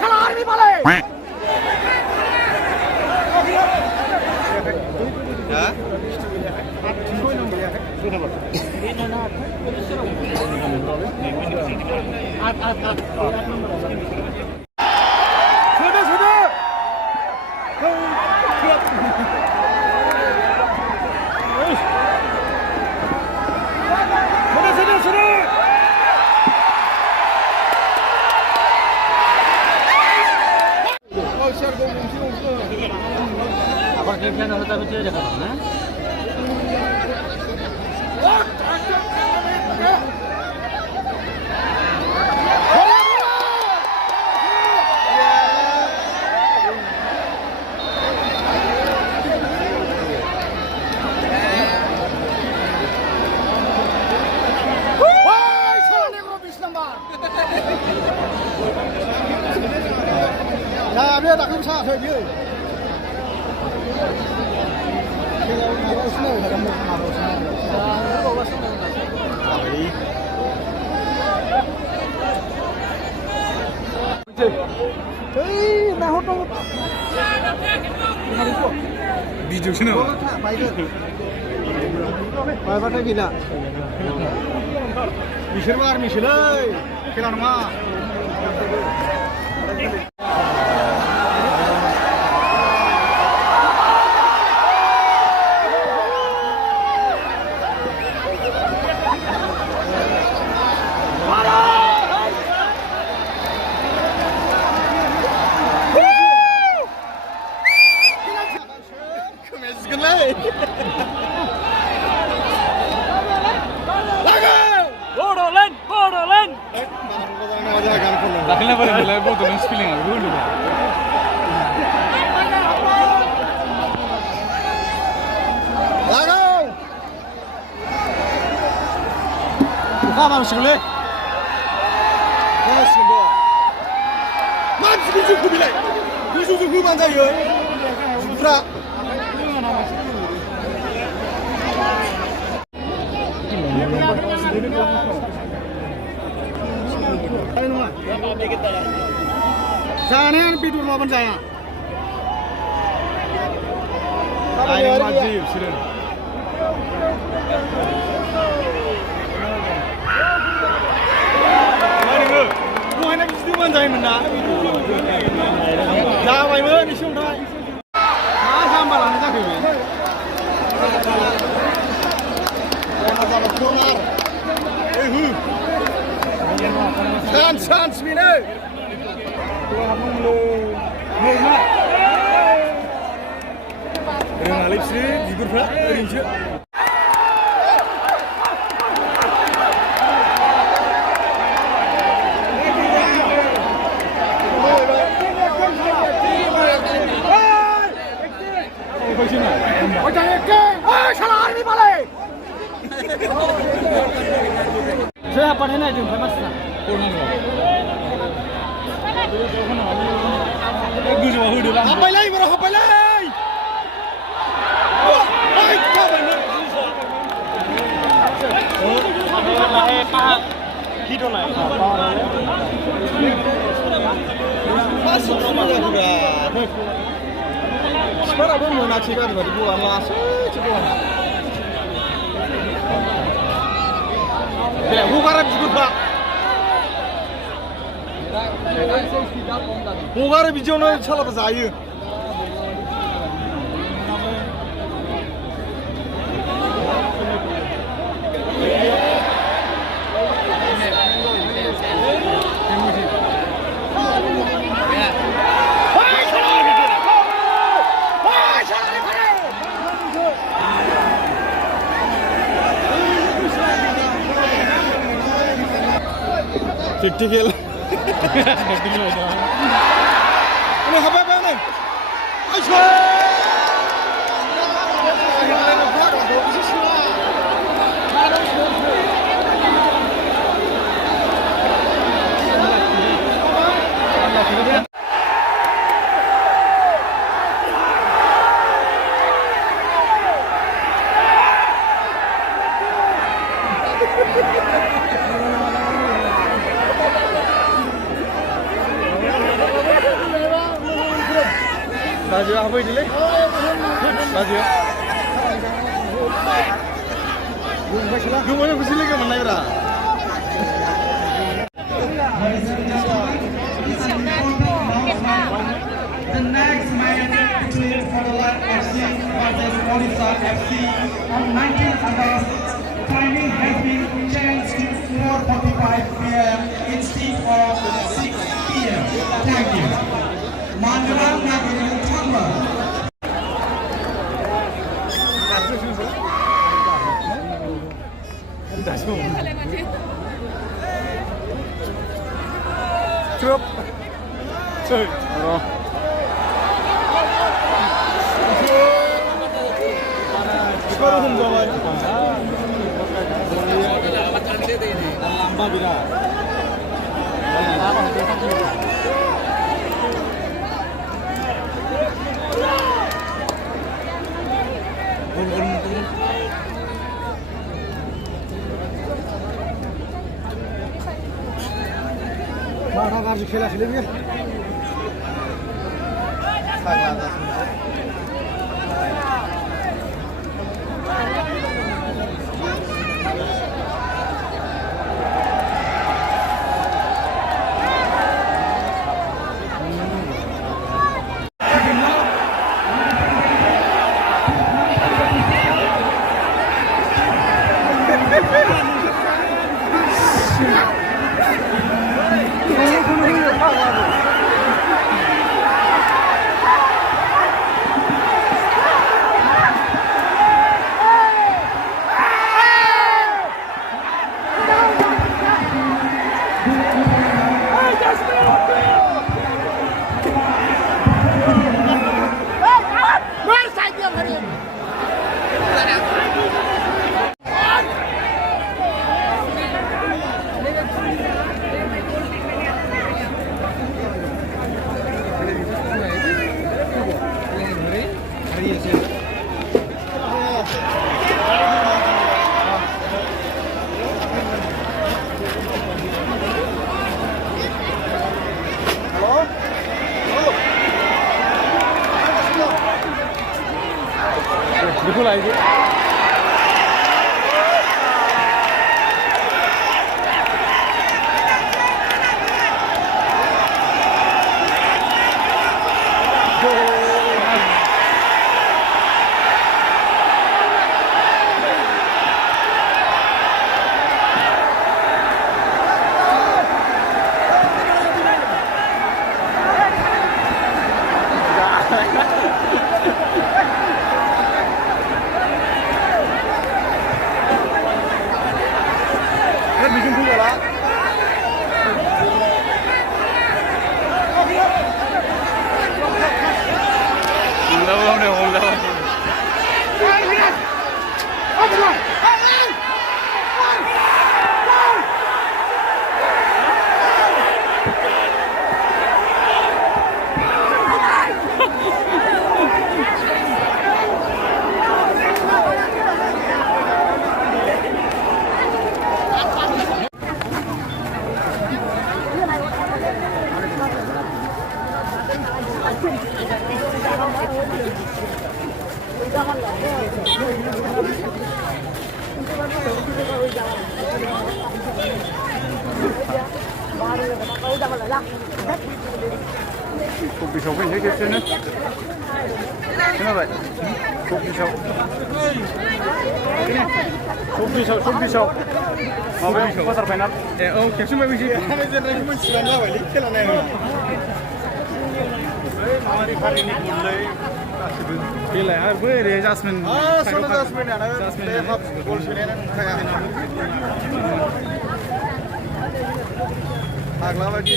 শালা আর্মি বলে হ্যাঁ আবার দেখলেন হলে তবে চেয়ে দেখাবো না আমি তাকে সাহস হয়ে দিয়ে Video sini. Bapak gila. Misir war misir, kilan mah. Dakilnya boleh mulai buat tuh feeling aku dulu. Lago. Kamu masuk le. Masuk bo. Masuk cukup bilai. Cukup mana yo? Supra. Jangan tidur lawan saya. Ayo wajib sudah. Mari go. Mau hendak istimewa saya mana? Jawab ayo ni siapa? Ah sambil anda tak kau. Chance mina. Alip sih jujur pula rinci. শালা army বলে saya apa nih najum famous na Hapai lagi bro, hapai lagi. Ay, kapan nih? gitu lah Masuk rumah dah sudah. Sekarang pun mau nasi kan baru pulang masuk coba. Ya, bukan juga pak. Bukan bicara salah bahasa ayu. Tactical. Ini apa bang? Ayo. बाजैया हाबफैदोलै बाजैया गोबां खुसि लोगो मोननायब्रा The next match declared for the Light FC versus Odisha FC on 19th August. Timing has been changed to 4:45 p.m. instead of 6 p.m. Thank you. Mandaran Nagari Thamba. Chụp trời Sekarang jalan. Lamba bila. Mana karşı खेला खेलेंगे Betul lagi. Cục sầu cái gì trên nữa? Thế nào vậy? Cục sầu. Cục sầu. Mau pasar final. Kepsi mau biji. Kami jadi mau siapa lah, balik ke mana? Mari hari ini mulai. Bila har boleh Jasmine. Soalnya Jasmine ada. Jasmine hab gol sini kan kayak. Agla lagi.